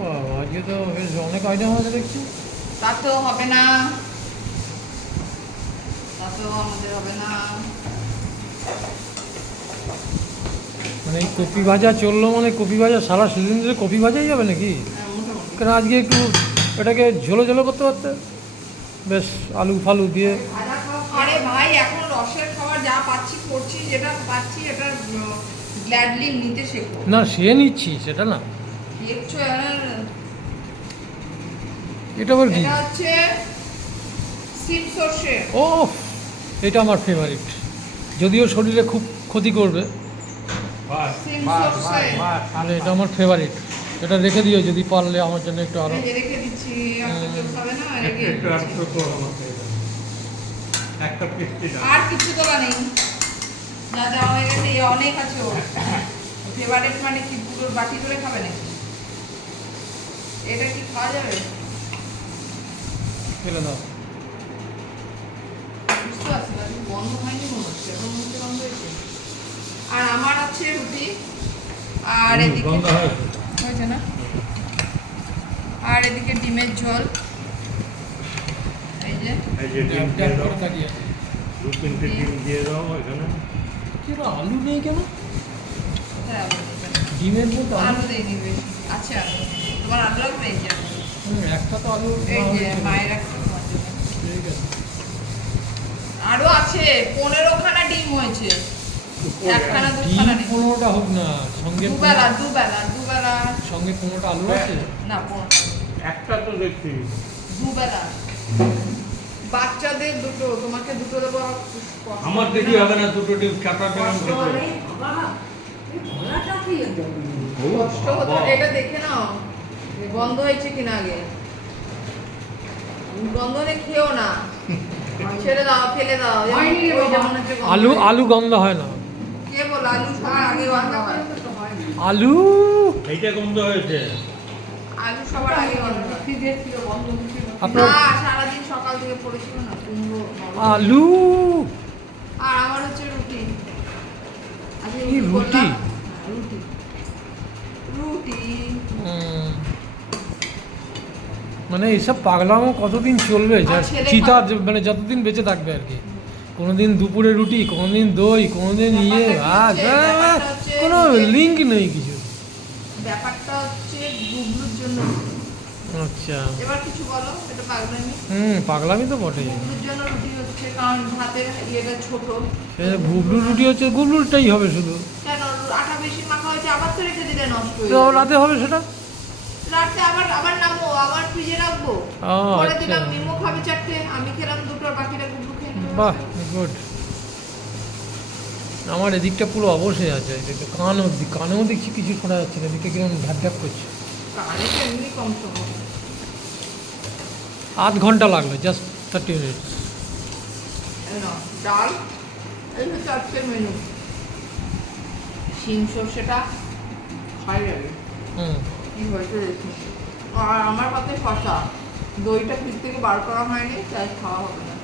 বাবা আজকে তো বেশ অনেক আইটেম আছে দেখছি। তা তো হবে না। তা তো আমাদের হবে না। মানে এই কপি ভাজা চলল মানে কপি ভাজা সারা সিজন ধরে কপি ভাজাই যাবে নাকি? হ্যাঁ, কেন আজকে একটু এটাকে ঝোলো ঝোলো করতে পারতে বেশ আলু ফালু দিয়ে আরে ভাই এখন রসের খাবার যা পাচ্ছি করছি যেটা পাচ্ছি এটা গ্ল্যাডলি নিতে শেখো না সে নিচ্ছি সেটা না। দেখছ এটা আবার কি? এটা হচ্ছে সিম সর্ষে। ও এটা আমার ফেভারিট যদিও শরীরে খুব ক্ষতি করবে। মানে এটা আমার ফেভারিট এটা রেখে দিও যদি পারলে আমার জন্য একটু যে রেখে দিচ্ছি একটা দাও। আর কিছু তোলা নেই। যা দেওয়া হয়ে গেছে অনেক আছে ফেভারিট মানে কি পুরো বাটি করে খাবে নাকি? এটা কি খাওয়া যাবে? ফেলে দাও। বুঝতে পারছি না বন্ধ হয়নি মনে হচ্ছে এখন বন্ধ হয়েছে। আর আমার আছে রুটি আর এদিকে হয়েছে। না? আর এদিকে ডিমের ঝোল। এই যে। এই যে ডিম দিয়ে দাও। করে তাকিয়ে। আছে। দু তিনটে ডিম। দিয়ে দাও এখানে। কেন আলু নেই কেন? ডিমের মধ্যে আলু? দেয়নি বেশি। আছে আলু তোমার আলু লাগবে এই যে একটা তো আলু এই যে মায়ের একটা তোমার জন্য। ঠিক আছে। আরও আছে পনেরো খানা ডিম হয়েছে। একখানা দুখানা পনেরোটা হোক না সঙ্গে দুবেলা দুবেলা দুবেলা। সঙ্গে পনেরোটা আলু আছে? না একটা তো দেখছি। দুবেলা। বাচ্চাদের দুটো তোমাকে দুটো দেবো কষ্ট আমার দেখি হবে না দুটো ডিম চাপা পেলাম খেতে। হবে। কষ্ট হতো এটা দেখে নাও। বন্ধ হয়েছে কিনা আগে? গন্ধ হলে খেও না। ছেড়ে দাও ফেলে দাও। গন্ধ আলু আলু গন্ধ হয় না। কে বল? আলু সবার আগে গন্ধ হয়। আলু? এইটা গন্ধ হয়েছে। আলু সবার আগে গন্ধ হয়। আপনার না সারাদিন সকাল থেকে পড়েছিল না কুমড়ো আলু? আর আমার হচ্ছে রুটি। আজকে রুটি? হ্যাঁ, রুটি। রুটি। উম, মানে এইসব পাগলামো কতদিন চলবে? চিতা মানে যতদিন বেঁচে থাকবে আর কি। কোনোদিন দুপুরে রুটি কোনোদিন দই কোনোদিন ইয়ে? আহ, ব্যাপারটা হচ্ছে কোনো লিঙ্ক নেই কিছু। ব্যাপারটা হচ্ছে গুগলুর জন্য। আচ্ছা। এবার কিছু বলো এটা পাগলামি? হুম পাগলামি তো বটেই। গুগলুর জন্য রুটি হচ্ছে কারণ ভাতের ইয়েটা ছোট। সে গুবলু রুটি হচ্ছে গুবলুরটাই হবে শুধু। কেন? আটা বেশি মাখা হয়েছে আবার তো রেখে দিলে নষ্ট হয়ে যাবে। রাতে হবে সেটা? রাতে আবার আবার নামবো আবার ফ্রিজে রাখব। পরে আচ্ছা। দিলাম মিমো খাবে চারটে আমি খেলাম দুটো আর বাকিটা গুগলু খেয়ে বাহ গুড। আমার এদিকটা পুরো অবশ্যই আছে এদিকে কান অব্দি কানেও দেখছি কিছু শোনা যাচ্ছে না এদিকে কীরকম ঢ্যাপ ঢ্যাপ করছে আধ ঘণ্টা লাগল জাস্ট থার্টি নাও, ডাল এই হচ্ছে আজকের মেনু শিম সর্ষেটা খাই যাবে। হুম। কি হয়েছে দেখি। আর আমার পাতে শশা। দইটা ফ্রিজ থেকে বার করা হয়নি তাই খাওয়া হবে না।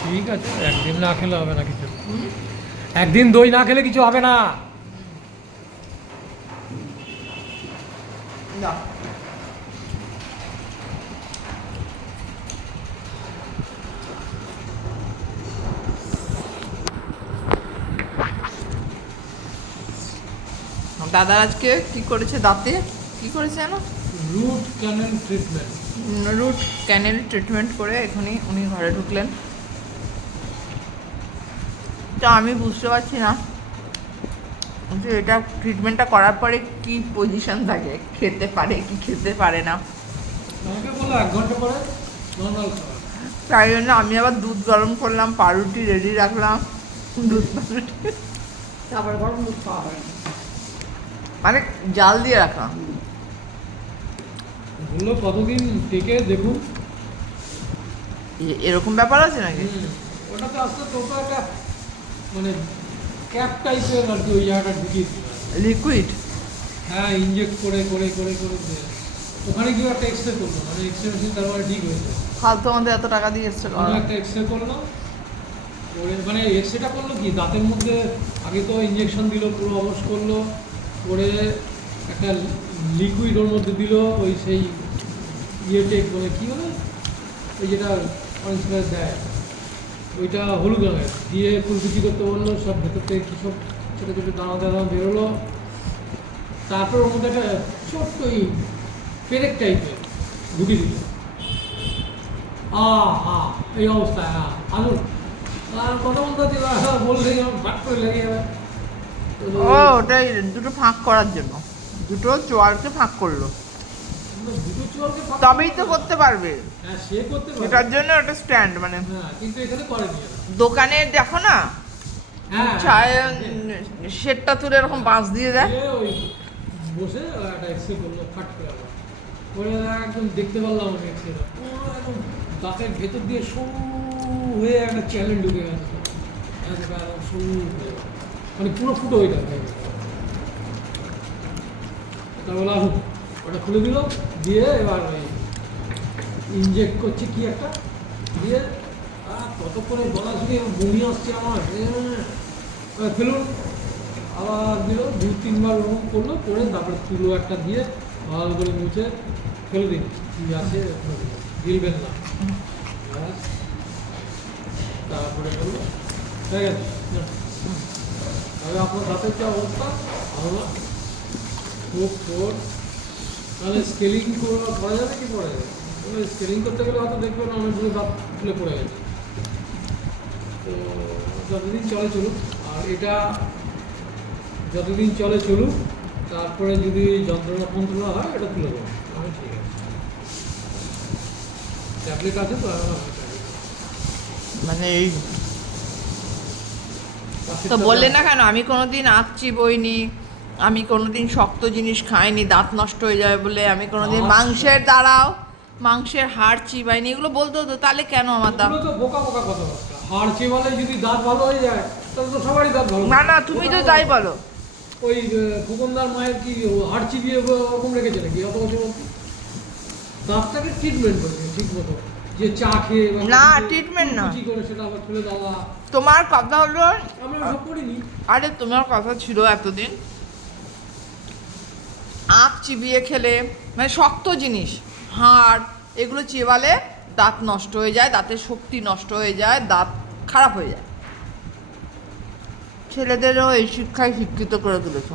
ঠিক আছে একদিন না খেলে হবে না কিছু। একদিন দই না খেলে কিছু হবে না দাও। দাদা আজকে কি করেছে দাঁতে? কি করেছে জানো? Root canal treatment root canal treatment করে এখনই উনি ঘরে ঢুকলেন। তো আমি বুঝতে পারছি না যে এটা ট্রিটমেন্টটা করার পরে কি পজিশন থাকে? খেতে পারে কি খেতে পারে না? আমাকে বলো এক ঘণ্টা পরে? নর্মাল তাই জন্য আমি আবার দুধ গরম করলাম পাউরুটি রেডি রাখলাম। দুধ পাউরুটি। তারপরে গরম দুধ খাওয়া হয় না। মানে জাল দিয়ে রাখা। বলল কতদিন টেকে দেখুন। এরকম ব্যাপার আছে নাকি? ওটাতে আস্তে টোটো একটা মানে ক্যাপ টাইপের আর কি ওই জায়গাটা ঢুকিয়ে লিকুইড হ্যাঁ ইনজেক্ট করে করে করে করে। ওখানে গিয়ে একটা এক্স রে করল মানে এক্স রে মেশিন তারপরে ঠিক হয়েছে ফালতু আমাদের এত টাকা দিয়ে এসছে ওখানে একটা এক্স রে করল করে মানে এক্স রেটা করল কি দাঁতের মধ্যে আগে তো ইঞ্জেকশন দিল পুরো অবশ করল করে একটা লিকুইড ওর মধ্যে দিল, ওই সেই ইয়েটে বলে, কী বলে? ওই যেটা অরেঞ্জ দেয়। ওইটা হলুদ রঙের। দিয়ে ফুলকুচি করতে বলল, সব ভেতর থেকে কী সব ছোটো ছোটো দানা দানা বেরোলো। তারপর ওর মধ্যে একটা ছোট্ট ওই পেরেক টাইপের ঢুকিয়ে দিল। আ হা এই অবস্থায় হ্যাঁ আসুন আর কথা বলতে বললে ফাট করে লেগে যাবে ও ওটাই দুটো ফাঁক করার জন্য। দুটো চোয়ালকে ফাঁক করল। তবেই তো করতে পারবে। হ্যাঁ সে করতে পারে এটার জন্য ওটা স্ট্যান্ড মানে হ্যাঁ। দোকানে দেখো না হ্যাঁ। শেডটা তুলে এরকম বাঁশ দিয়ে দেয়। বসে একটা এক্সরে করল ফাট করে করে একদম দেখতে পারলাম আমি এক্সরেটা পুরো একদম দাঁতের ভেতর দিয়ে সরু হয়ে একটা চ্যালেঞ্জ ঢুকে গেছে। সরু হয়ে গেছে। মানে পুরো ফুটো হয়ে যাবে তারপরে আসুন ওটা খুলে দিল দিয়ে এবার ওই ইনজেক্ট করছে কি একটা দিয়ে আহ, ততক্ষণে গলা শুনে বমি আসছে আমার। ফেলুন আবার দিল দু তিনবার ওরকম করল করে তারপরে তুলো একটা দিয়ে ভালো করে মুছে ফেলে দিন কি আছে গিলবেন না। তারপরে বলল ঠিক আছে তবে আপনার দাঁতের যা অবস্থা? না? খুব ফোর তাহলে স্কেলিং করা যাবে কি পড়া যাবে? স্কেলিং করতে গেলে হয়তো দেখবেন অনেকগুলো দাঁত খুলে পড়ে গেছে। তো যতদিন চলে চলুক, আর এটা যতদিন চলে চলুক, তারপরে যদি যন্ত্রণা ফন্ত্রণা হয়, এটা তুলে দেবো আমি ঠিক আছে। ট্যাবলেট আছে তো? আমার tablet আছে। মানে এই তো বললে না কেন? আমি কোনোদিন আঁকছি বইনি আমি কোনোদিন শক্ত জিনিস খাইনি দাঁত নষ্ট হয়ে যাবে বলে আমি কোনোদিন আচ্ছা। মাংসের দ্বারাও মাংসের হাড় চিবাইনি এগুলো বলতে হতো তাহলে কেন আমার দাঁত বোকা হাড় চেবালে যদি দাঁত ভালো হয়ে যায় তাহলে তো সবারই দাঁত ভালো না না তুমি তো তাই বলো। ওই ফুকনদার মায়ের কি হাড় চিবিয়ে ওরকম রেখেছে নাকি? অত বছর দাঁতটাকে ট্রিটমেন্ট করেছে ঠিক মতো। যে চা খেয়ে না, treatment না। তোমার কথা হলো আরে তোমার কথা ছিল এতদিন। আখ চিবিয়ে খেলে মানে শক্ত জিনিস হাড় এগুলো চেবালে দাঁত নষ্ট হয়ে যায় দাঁতের শক্তি নষ্ট হয়ে যায় দাঁত খারাপ হয়ে যায়। ছেলেদেরও এই শিক্ষায় শিক্ষিত করে তুলেছ।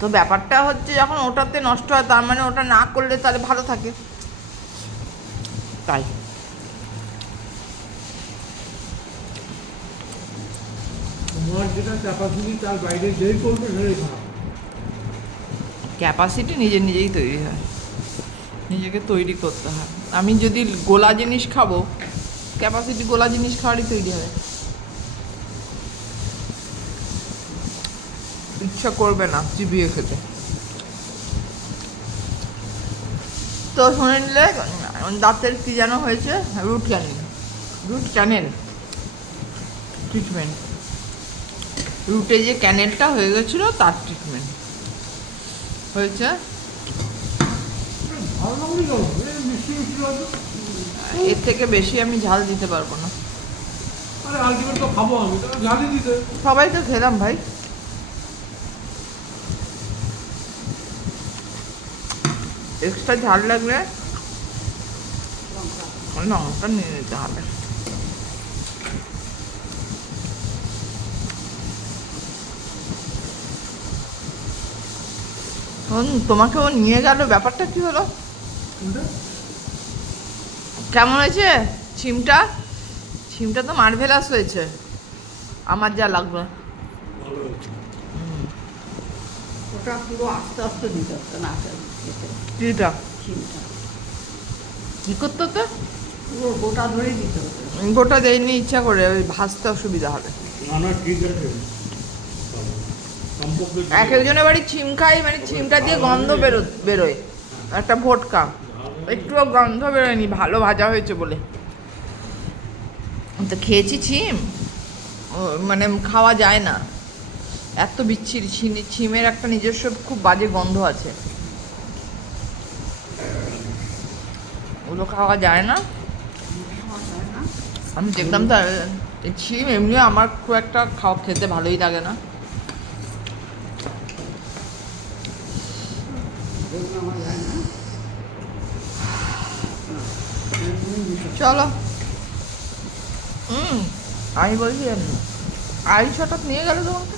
তো ব্যাপারটা হচ্ছে যখন ওটাতে নষ্ট হয় তার মানে ওটা না করলে তাহলে ভালো থাকে। তাই। তোমার যেটা ক্যাপাসিটি তার বাইরে যেই করবে সেটাই খারাপ। ক্যাপাসিটি নিজে নিজেই তৈরি হয়। নিজেকে তৈরি করতে হয়। আমি যদি গোলা জিনিস খাব ক্যাপাসিটি গোলা জিনিস খাওয়ারই তৈরি হবে ইচ্ছা করবে না চিবিয়ে খেতে। তো শুনে নিলে? দাঁতের কি যেন হয়েছে? Root canal root canal treatment রুটে যে ক্যানেলটা হয়ে গেছিল তার ট্রিটমেন্ট হয়েছে? এর থেকে বেশি আমি ঝাল দিতে পারব না। সবাই তো খেলাম ভাই। এক্সট্রা ঝাল লাগলে লঙ্কা নিয়ে নিতে হবে তোমাকে ও নিয়ে গেল ব্যাপারটা কি হলো? কেমন হয়েছে ছিমটা ছিমটা তো মার্ভেলাস হয়েছে আমার যা লাগবে ওটা পুরো আস্তে আস্তে দিতে হতো না কি করতে পুরো গোটা দিতে হতো গোটা দেয়নি ইচ্ছা করে ওই ভাজতে অসুবিধা হবে। না না ঠিক আছে এক একজনের বাড়ি ছিম খাই মানে ছিমটা দিয়ে গন্ধ বেরো বেরোয়। একটা ভোটকা। একটুও গন্ধ বেরোয়নি ভালো ভাজা হয়েছে বলে। তো খেয়েছি ছিম। ও, মানে খাওয়া যায় না। এত বিচ্ছিরি ছিনি ছিমের একটা নিজস্ব খুব বাজে গন্ধ আছে। ওগুলো খাওয়া যায় না। আমি দেখলাম তো ছিম এমনিও আমার খুব একটা খাওয়া খেতে ভালোই লাগে না। চলো। হুম, আমি বলছি আড়াইশ হঠাৎ নিয়ে গেল তোমাকে?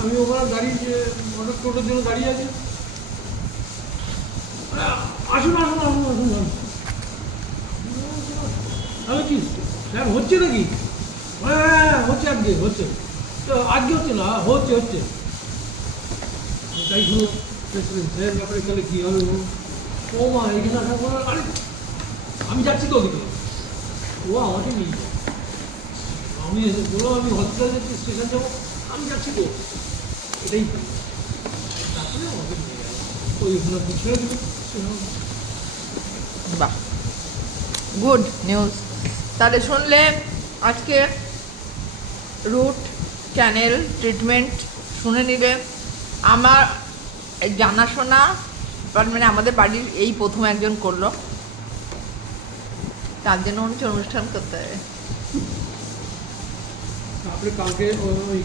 আমি ওখানে গাড়ি যে অনেক টোটোর জন্য দাঁড়িয়ে আছি। আসুন আসুন আসুন আসুন। আমি কি স্যার হচ্ছে নাকি? হ্যাঁ হ্যাঁ, হ্যাঁ, হচ্ছে আজকে হচ্ছে। তো আজকে হচ্ছে না হচ্ছে হচ্ছে। তাই শুনো স্যারের ব্যাপারে তাহলে কী হবে? ও মা এখানে আসার পর আরে আমি যাচ্ছি তো ওদিকে। ও আমাকে নিয়ে যায় আমি এসে বলল আমি হসপিটাল যাচ্ছি স্টেশন যাব আমি যাচ্ছি তো। এটাই। তারপরে আমাকে নিয়ে গেল ওই ওখানে আপনি ছেড়ে দেবেন বাহ। গুড নিউজ তাহলে শুনলে আজকে রুট ক্যানেল ট্রিটমেন্ট শুনে নিলে আমার জানাশোনা মানে আমাদের বাড়ির এই প্রথম একজন করল। তার জন্য হচ্ছে অনুষ্ঠান করতে হবে। তারপরে কালকে ওই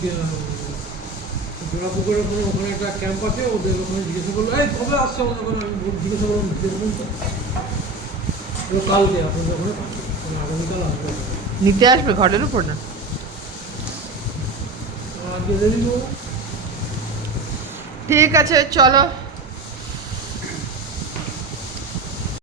ওখানে একটা ক্যাম্প আছে, ওদের ওখানে জিজ্ঞাসা করল কবে আসছে? আমাদের ওখানে জিজ্ঞাসা করলাম কালকে, আপনাদের ওখানে নিতে আসবে ঘরের উপর না? ঠিক আছে চলো।